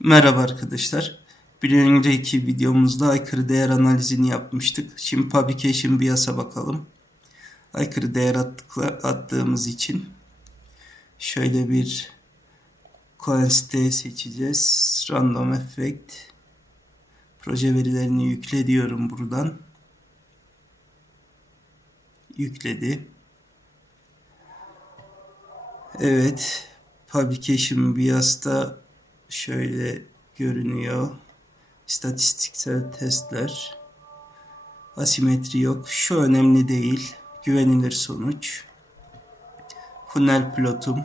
Merhaba arkadaşlar. Bir önceki videomuzda aykırı değer analizini yapmıştık. Şimdi publication bias'a bakalım. Aykırı değer attıkla, attığımız için şöyle bir coinsite seçeceğiz. Random effect. Proje verilerini yükle diyorum buradan. Yükledi. Evet. Publication bias'ta şöyle görünüyor. İstatistiksel testler. Asimetri yok. Şu önemli değil. Güvenilir sonuç. Funnel plotum.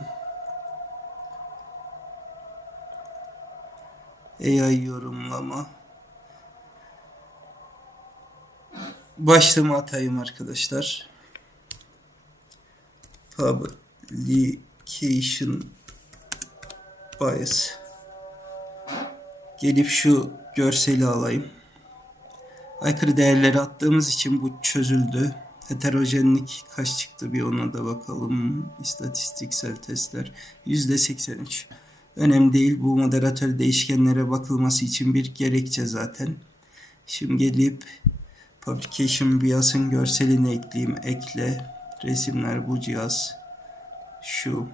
AI yorumlama. Başlığımı atayım arkadaşlar. Publication bias. Gelip şu görseli alayım. Aykırı değerleri attığımız için bu çözüldü. Heterojenlik kaç çıktı bir ona da bakalım. İstatistiksel testler %83. Önemli değil. Bu moderatör değişkenlere bakılması için bir gerekçe zaten. Şimdi gelip Publication bias'ın görselini ekleyeyim. Ekle. Resimler bu cihaz. Şu.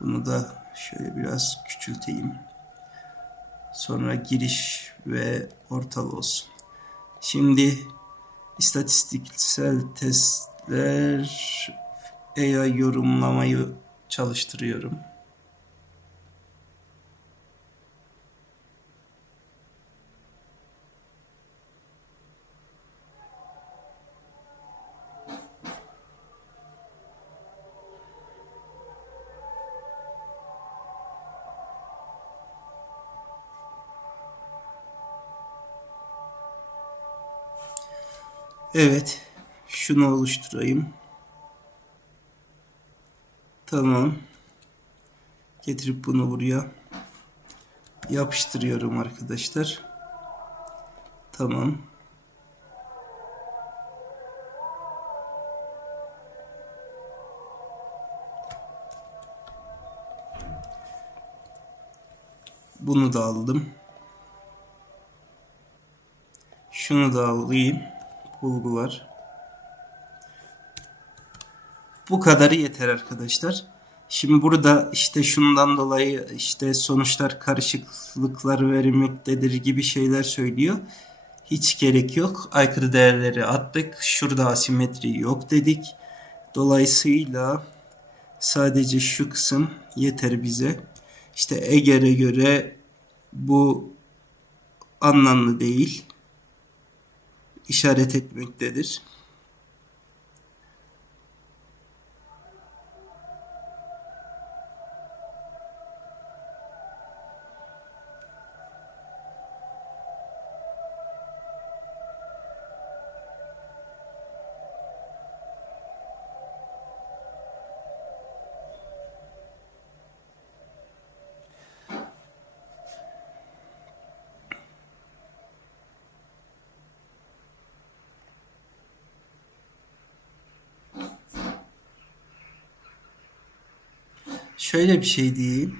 Bunu da şöyle biraz küçülteyim. Sonra giriş ve ortal olsun. Şimdi istatistiksel testler AI yorumlamayı çalıştırıyorum. Evet. Şunu oluşturayım. Tamam. Getirip bunu buraya yapıştırıyorum arkadaşlar. Tamam. Bunu da aldım. Şunu da alayım bulgular. Bu kadarı yeter arkadaşlar. Şimdi burada işte şundan dolayı işte sonuçlar karışıklıklar verilmektedir gibi şeyler söylüyor. Hiç gerek yok. Aykırı değerleri attık. Şurada asimetri yok dedik. Dolayısıyla sadece şu kısım yeter bize. İşte Eger'e göre bu anlamlı değil işaret etmektedir. Şöyle bir şey diyeyim.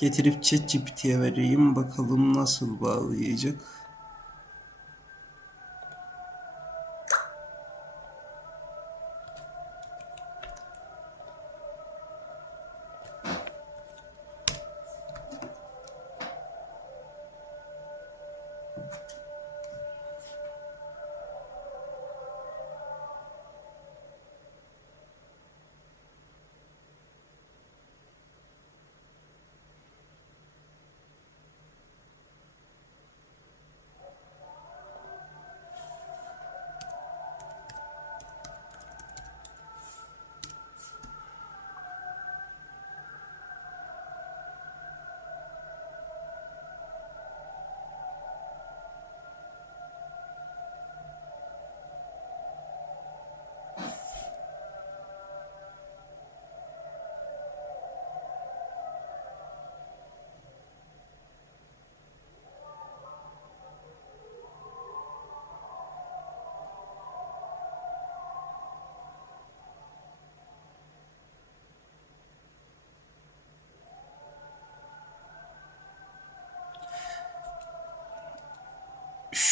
Getirip ChatGPT'ye vereyim. Bakalım nasıl bağlayacak.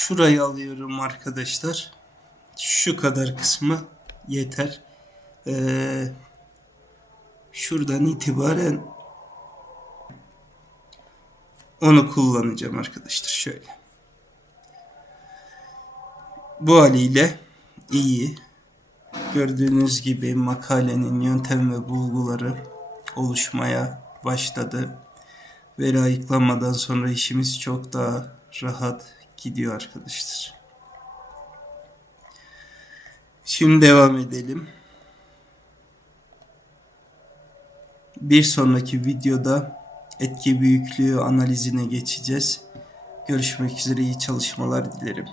Şurayı alıyorum arkadaşlar. Şu kadar kısmı yeter. Ee, şuradan itibaren onu kullanacağım arkadaşlar. Şöyle. Bu haliyle iyi. Gördüğünüz gibi makalenin yöntem ve bulguları oluşmaya başladı. Veri ayıklamadan sonra işimiz çok daha rahat gidiyor arkadaşlar. Şimdi devam edelim. Bir sonraki videoda etki büyüklüğü analizine geçeceğiz. Görüşmek üzere iyi çalışmalar dilerim.